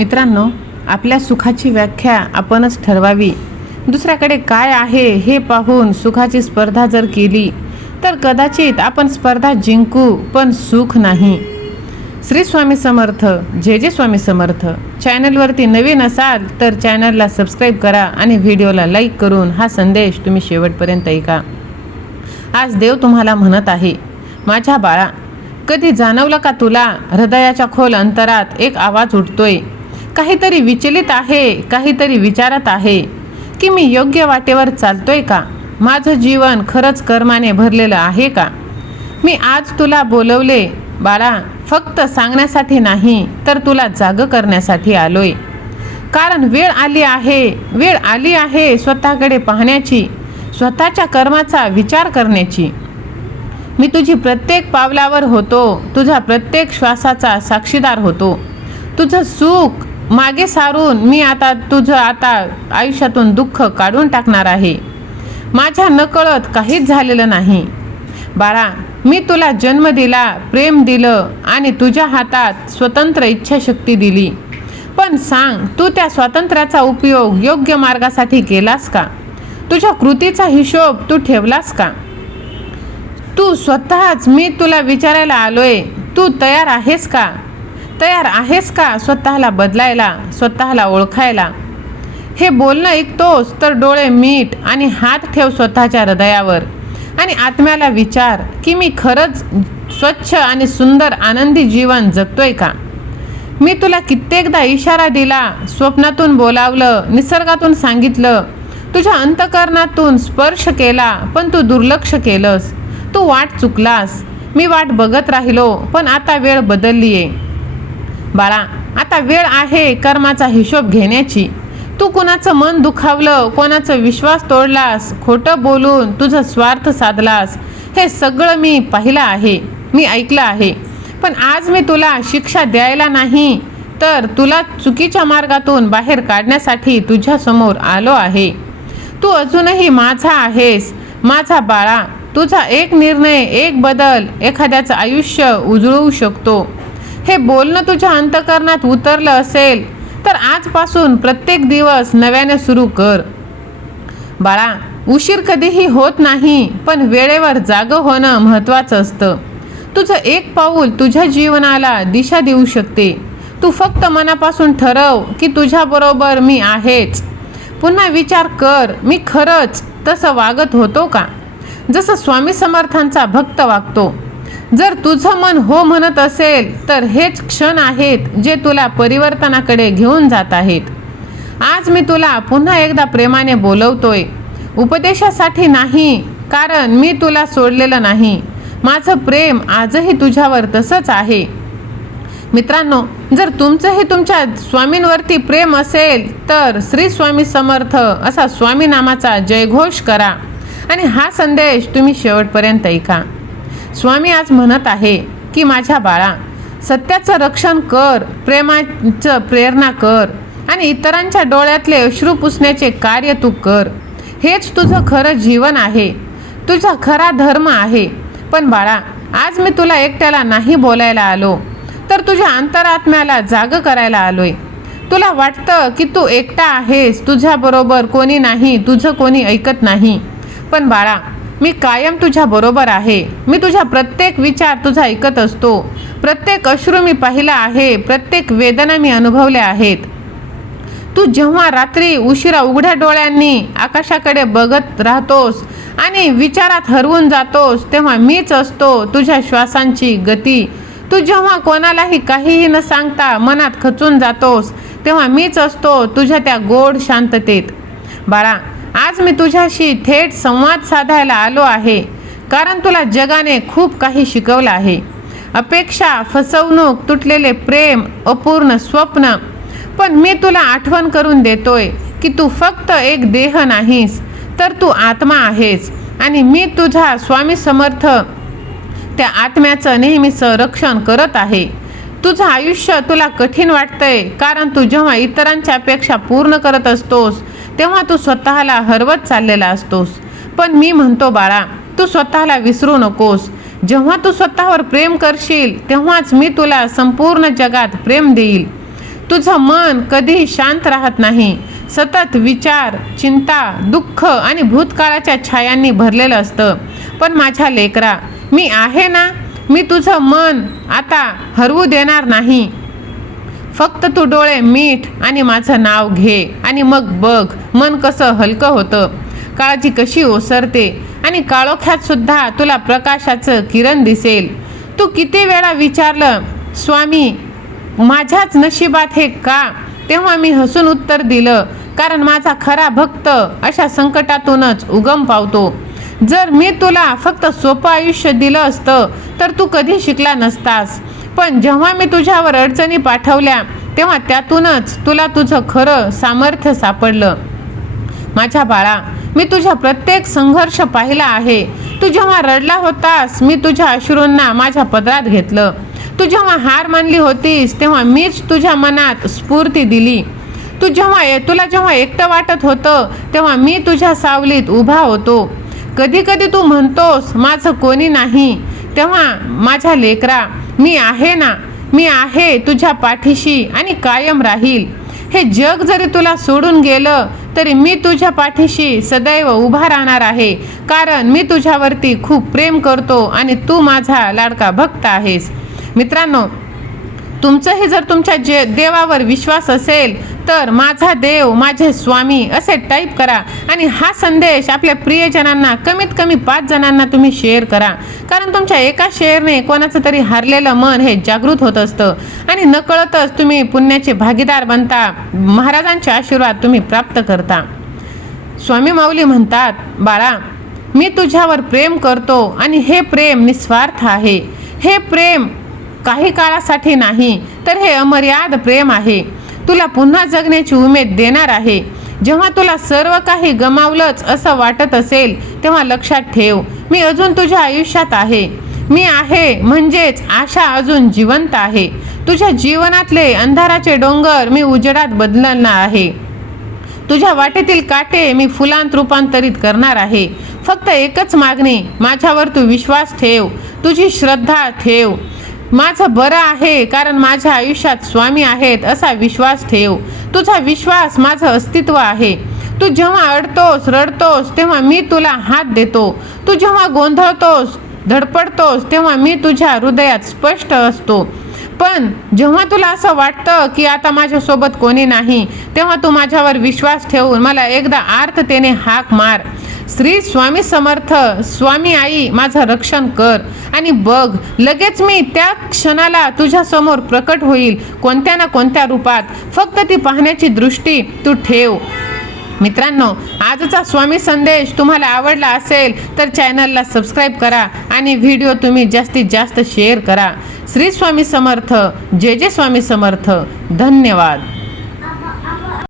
मित्रांनो आपल्या सुखाची व्याख्या आपणच ठरवावी. दुसऱ्याकडे काय आहे हे पाहून सुखाची स्पर्धा जर केली तर कदाचित आपण स्पर्धा जिंकू पण सुख नाही. श्री स्वामी समर्थ जे जे स्वामी समर्थ. चॅनलवरती नवीन असाल तर चॅनलला सबस्क्राईब करा आणि व्हिडिओला लाईक करून हा संदेश तुम्ही शेवटपर्यंत ऐका. आज देव तुम्हाला म्हणत आहे माझ्या बाळा कधी जाणवलं का तुला? हृदयाच्या खोल अंतरात एक आवाज उठतोय. काहीतरी विचलित आहे काहीतरी विचारत आहे की मी योग्य वाटेवर चालतोय का? माझं जीवन खरंच कर्माने भरलेलं आहे का? मी आज तुला बोलवले बाळा फक्त सांगण्यासाठी नाही तर तुला जाग करण्यासाठी आलोय. कारण वेळ आली आहे वेळ आली आहे स्वतःकडे पाहण्याची स्वतःच्या कर्माचा विचार करण्याची. मी तुझी प्रत्येक पावलावर होतो तुझा प्रत्येक श्वासाचा साक्षीदार होतो. तुझं सुख मागे सारून मी आता तुझं आता आयुष्यातून दुःख काढून टाकणार आहे. माझ्या नकळत काहीच झालेलं नाही. बाळा मी तुला जन्म दिला प्रेम दिलं आणि तुझ्या हातात स्वतंत्र इच्छाशक्ती दिली. पण सांग तू त्या स्वातंत्र्याचा उपयोग योग्य मार्गासाठी केलास का? तुझ्या कृतीचा हिशोब तू ठेवलास का? तू स्वतःच मी तुला विचारायला आलोय. तू तयार आहेस का? तयार आहेस का स्वतःला बदलायला स्वतःला ओळखायला? हे बोलणं ऐकतोस तर डोळे मीठ आणि हात ठेव स्वतःच्या हृदयावर. आणि आत्म्याला विचार की मी खरंच स्वच्छ आणि सुंदर आनंदी जीवन जगतोय का? मी तुला कित्येकदा इशारा दिला स्वप्नातून बोलावलं निसर्गातून सांगितलं. तुझ्या अंतकरणातून स्पर्श केला पण तू दुर्लक्ष केलंस. तू वाट चुकलास. मी वाट बघत राहिलो पण आता वेळ बदलली आहे बाळा आता वेळ आहे कर्माचा हिशोब घेण्याची. तू कोणाचं मन दुखावलं कोणाचा विश्वास तोडलास खोटं बोलून तुझं स्वार्थ साधलास हे सगळं मी पाहिलं आहे मी ऐकलं आहे. पण आज मी तुला शिक्षा द्यायला नाही तर तुला चुकीच्या मार्गातून बाहेर काढण्यासाठी तुझ्यासमोर आलो आहे. तू अजूनही माझा आहेस माझा बाळा. तुझा एक निर्णय एक बदल एखाद्याचं आयुष्य उजळवू शकतो. हे बोलणं तुझ्या अंतकरणात उतरलं असेल तर आजपासून प्रत्येक दिवस नव्याने सुरू कर. बाळा उशीर कधीही होत नाही पण वेळेवर जाग होणं महत्त्वाचं असतं. तुझं एक पाऊल तुझ्या जीवनाला दिशा देऊ शकते. तू फक्त मनापासून ठरव की तुझ्याबरोबर मी आहेच. पुन्हा विचार कर मी खरंच तसं वागत होतो का? जसं स्वामी समर्थांचा भक्त वागतो. जर तुझं मन हो म्हणत असेल तर हेच क्षण आहेत जे तुला परिवर्तनाकडे घेऊन जात आहेत. आज मी तुला पुन्हा एकदा प्रेमाने बोलवतोय. उपदेशासाठी नाही कारण मी तुला सोडलेलं नाही. माझं प्रेम आजही तुझ्यावर तसंच आहे. मित्रांनो जर तुमचंही तुमच्या स्वामींवरती प्रेम असेल तर श्री स्वामी समर्थ असा स्वामी नामाचा जयघोष करा. आणि हा संदेश तुम्ही शेवटपर्यंत ऐका. स्वामी आज म्हणत आहे की माझ्या बाळा सत्याचं रक्षण कर प्रेमाचं प्रेरणा कर आणि इतरांच्या डोळ्यातले अश्रू पुसण्याचे कार्य तू कर. हेच तुझं खरं जीवन आहे. तुझा खरा धर्म आहे. पण बाळा आज मी तुला एकट्याला नाही बोलायला आलो तर तुझ्या अंतरात्म्याला जाग करायला आलोय. तुला वाटतं की तू एकटा आहेस तुझ्याबरोबर कोणी नाही तुझं कोणी ऐकत नाही. पण बाळा मी कायम तुझ्या बरोबर आहे. मी तुझ्या प्रत्येक विचार तुझा ऐकत असतो. प्रत्येक अश्रू मी पाहिला आहे. प्रत्येक वेदना मी अनुभवल्या आहेत. तू जेव्हा रात्री उशिरा उघड्या डोळ्यांनी आकाशाकडे बघत राहतोस आणि विचारात हरवून जातोस तेव्हा मीच असतो तुझ्या श्वासांची गती. तू जेव्हा कोणालाही काहीही न सांगता मनात खचून जातोस तेव्हा मीच असतो तुझ्या त्या गोड शांततेत. बाळा आज मी तुझ्याशी थेट संवाद साधायला आलो आहे कारण तुला जगाने खूप काही शिकवलं आहे. अपेक्षा फसवणूक तुटलेले प्रेम अपूर्ण स्वप्न. पण मी तुला आठवण करून देतोय की तू फक्त एक देह नाहीस तर तू आत्मा आहेस. आणि मी तुझा स्वामी समर्थ. त्या आत्म्याचं नेहमी संरक्षण करत आहे. तुझं आयुष्य तुला कठीण वाटतंय कारण तू जेव्हा इतरांच्या अपेक्षा पूर्ण करत असतोस तेव्हा तू स्वतःला हरवत चाललेला असतोस. पण मी म्हणतो बाळा तू स्वतःला विसरू नकोस. जेव्हा तू स्वतःवर प्रेम करशील तेव्हाच मी तुला संपूर्ण जगात प्रेम देईल. तुझं मन कधीही शांत राहत नाही. सतत विचार चिंता दुःख आणि भूतकाळाच्या छायांनी भरलेलं असतं. पण माझ्या लेकरा मी आहे ना? मी तुझं मन आता हरवू देणार नाही. फक्त तू डोळे मीठ आणि माझं नाव घे आणि मग बघ मन कसं हलकं होतं. काळजी कशी ओसरते? आणि काळोख्यात सुद्धा तुला प्रकाशाचं किरण दिसेल. तू किती वेळा विचारलं स्वामी माझ्याच नशिबात हे का? तेव्हा मी हसून उत्तर दिलं कारण माझा खरा भक्त अशा संकटातूनच उगम पावतो. जर मी तुला फक्त सोपं आयुष्य दिलं असतं तर तू कधी शिकला नसतास. पण जेव्हा मी तुझ्यावर अडचणी पाठवल्या तेव्हा त्यातूनच तुला तुझं खरं सामर्थ्य सापडलं. माझ्या बाळा मी तुझ्या प्रत्येक संघर्ष पाहिला आहे. तू जेव्हा रडला होतास मी तुझ्या अश्रूंना माझ्या पदरात घेतलं. तू जेव्हा हार मानली होतीस तेव्हा मीच तुझ्या मनात स्फूर्ती दिली. तू जेव्हा तुला जेव्हा एकटं वाटत होतं तेव्हा मी तुझ्या सावलीत उभा होतो. कधी कधी तू म्हणतोस माझं कोणी नाही. तेव्हा माझ्या लेकरा मी आहे ना मी आहे तुझ्या पाठीशी आणि कायम राहील. हे जग जरी तुला सोडून गेलं तरी मी तुझ्या पाठीशी सदैव उभा राहणार आहे. कारण मी तुझ्यावरती खूप प्रेम करतो आणि तू माझा लाडका भक्त आहेस. मित्रांनो तुमचंही जर तुमच्या जे देवावर विश्वास असेल तर माझा देव माझे स्वामी असे टाईप करा. आणि हा संदेश आपल्या प्रियजनांना कमीत कमी पाच जणांना तुम्ही शेअर करा. कारण तुमच्या एका शेअरने कोणाचं तरी हरलेलं मन हे जागृत होत असतं. आणि नकळतच तुम्ही पुण्याचे भागीदार बनता महाराजांचे आशीर्वाद तुम्ही प्राप्त करता. स्वामी माऊली म्हणतात बाळा मी तुझ्यावर प्रेम करतो आणि हे प्रेम निस्वार्थ आहे. हे प्रेम काही काळासाठी नाही तर हे अमर्याद प्रेम आहे. तुला पुन्हा जगण्याची उमेद देणार आहे. जेव्हा तुला सर्व काही गमावलंच असं वाटत असेल तेव्हा लक्षात ठेव मी अजून तुझ्या आयुष्यात आहे. मी आहे म्हणजेच आशा अजून जिवंत आहे. तुझ्या जीवनातले अंधाराचे डोंगर मी उजेडात बदलणार आहे. तुझ्या वाटेतील काटे मी फुलांत रूपांतरित करणार आहे. फक्त एकच मागणी माझ्यावर तू विश्वास ठेव. तुझी श्रद्धा ठेव. माझं बरं आहे कारण माझ्या आयुष्यात स्वामी आहेत असा विश्वास ठेव. तुझा विश्वास माझं अस्तित्व आहे. तू जेव्हा अडतोस रडतोस तेव्हा मी तुला हात देतो. तू जेव्हा गोंधळतोस धडपडतोस तेव्हा मी तुझ्या हृदयात स्पष्ट असतो. पण जेव्हा तुला असं वाटतं की आता माझ्यासोबत कोणी नाही तेव्हा तू माझ्यावर विश्वास ठेवून मला एकदा आर्थतेने हाक मार. श्री स्वामी समर्थ स्वामी आई माझं रक्षण कर. आणि बघ लगेच मी त्या क्षणाला तुझ्या समोर प्रकट होईल कोणत्या ना कोणत्या रूपात. फक्त ती पाहण्याची दृष्टी तू ठेव. मित्रांनो आजचा स्वामी संदेश तुम्हाला आवडला असेल तर चॅनलला सबस्क्राईब करा आणि व्हिडिओ तुम्ही जास्तीत जास्त शेअर करा. श्री स्वामी समर्थ जय जय स्वामी समर्थ. धन्यवाद.